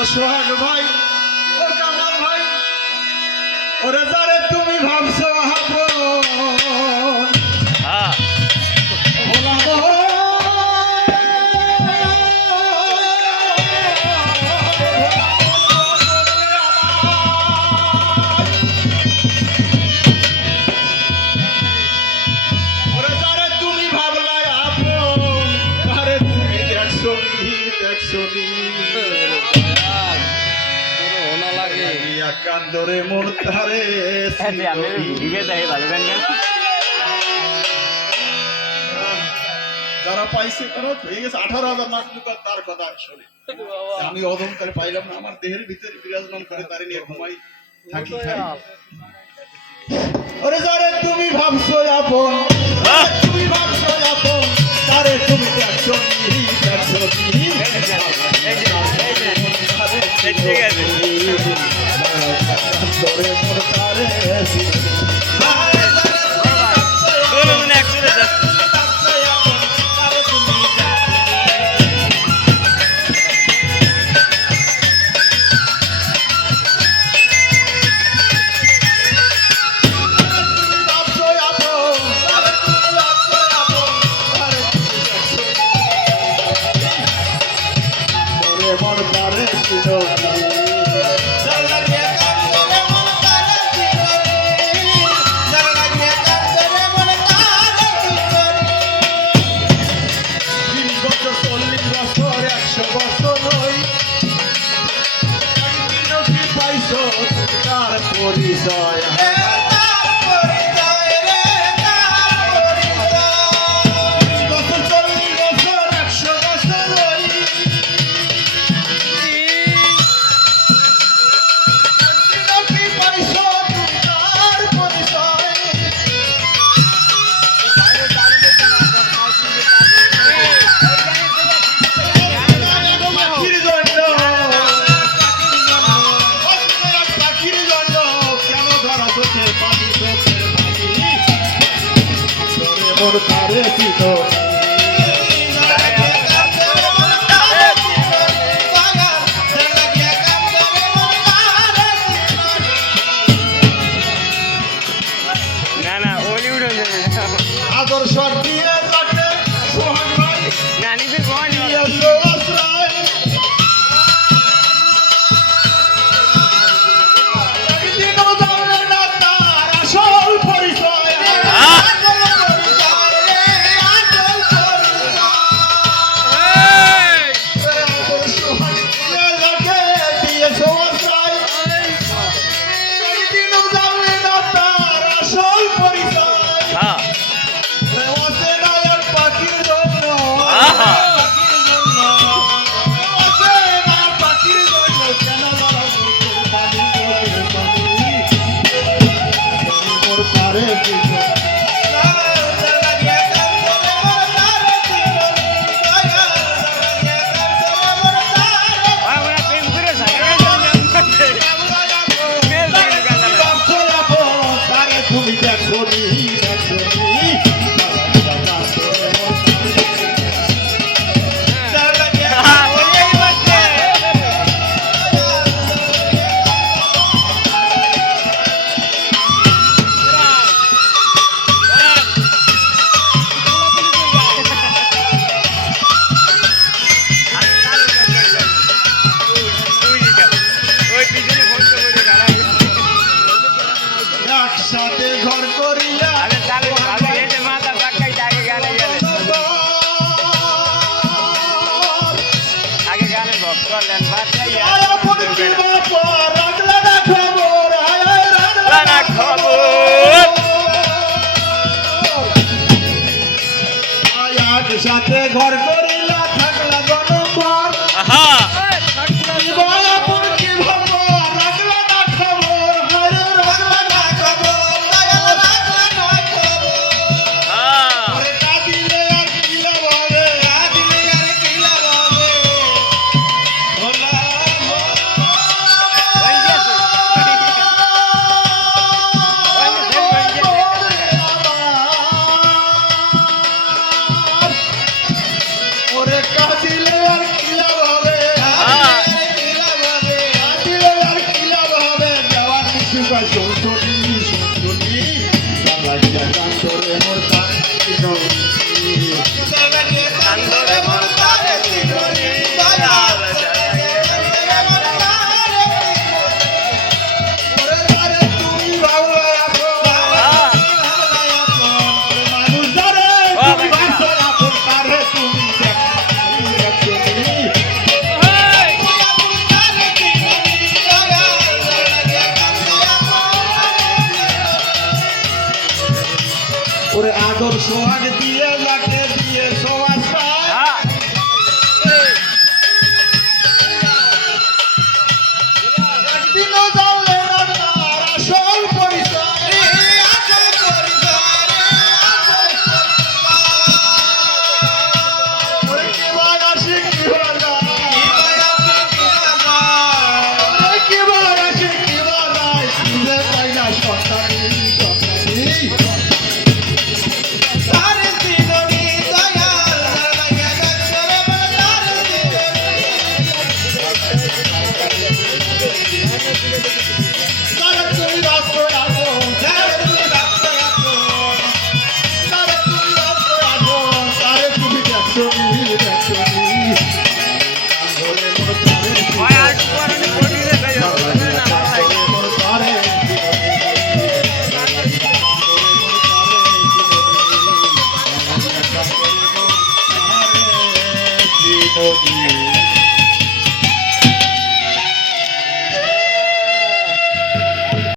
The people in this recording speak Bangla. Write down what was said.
ও সোহাগ ভাই, ও কামাল ভাই, ওরে যারে তুমি ভাবছো আপন, ভোলা মোহন। ওরে যারে তুমি ভাবলাই আপন, তারে তুমি দেখছো নি, দেখছো নি। কান্দরে মোর তারে যারা পাইছে তারা হয়ে গেছে 18,000 লাখ টাকা তার কথা শুনে আমি অদমকালে পাইলাম না, আমার দেহের ভিতরে বিরাজমান করে তারে নিয়ে ঘুমাই থাকি খাই। ওরে যারে তুমি ভাবছো আপন, তুমি ভাবছো আপন, তারে তুমি দেখছো নি, দেখছো নি। ঠিক আছে তোরে মোর তারে মন তারে ছিল পরিচয় মোর তারে ছিল আদর্শ দিয়ে থাকে সোহাগ ভাই, নানিদের একসাথে ঘর করিয়া আগে গানের ভক্ত করলেন সাথে ঘর করিলা থাকলা গণপর কান্দরে মোর তারে তিননি কান্দরে মোর তারে তিননি দয়াল ওরে আরে তুমি বাউলা আপন মানুষ ধরে তুমি বাঁচো আপন তারে তুমি দেখনি ওরে আদর সোহাগ দিয়ে যাকে দিয়ে সবাস পায় একদিনও জানলে না তার আসল পরিচয় ওরে কিবার আসে কিবার যায় ওরে কিবার আসে কিবার যায় খুঁজে পাই না সন্তানি তারে তিননি দয়াল লাগে কান্দরে মোর তারে তিননি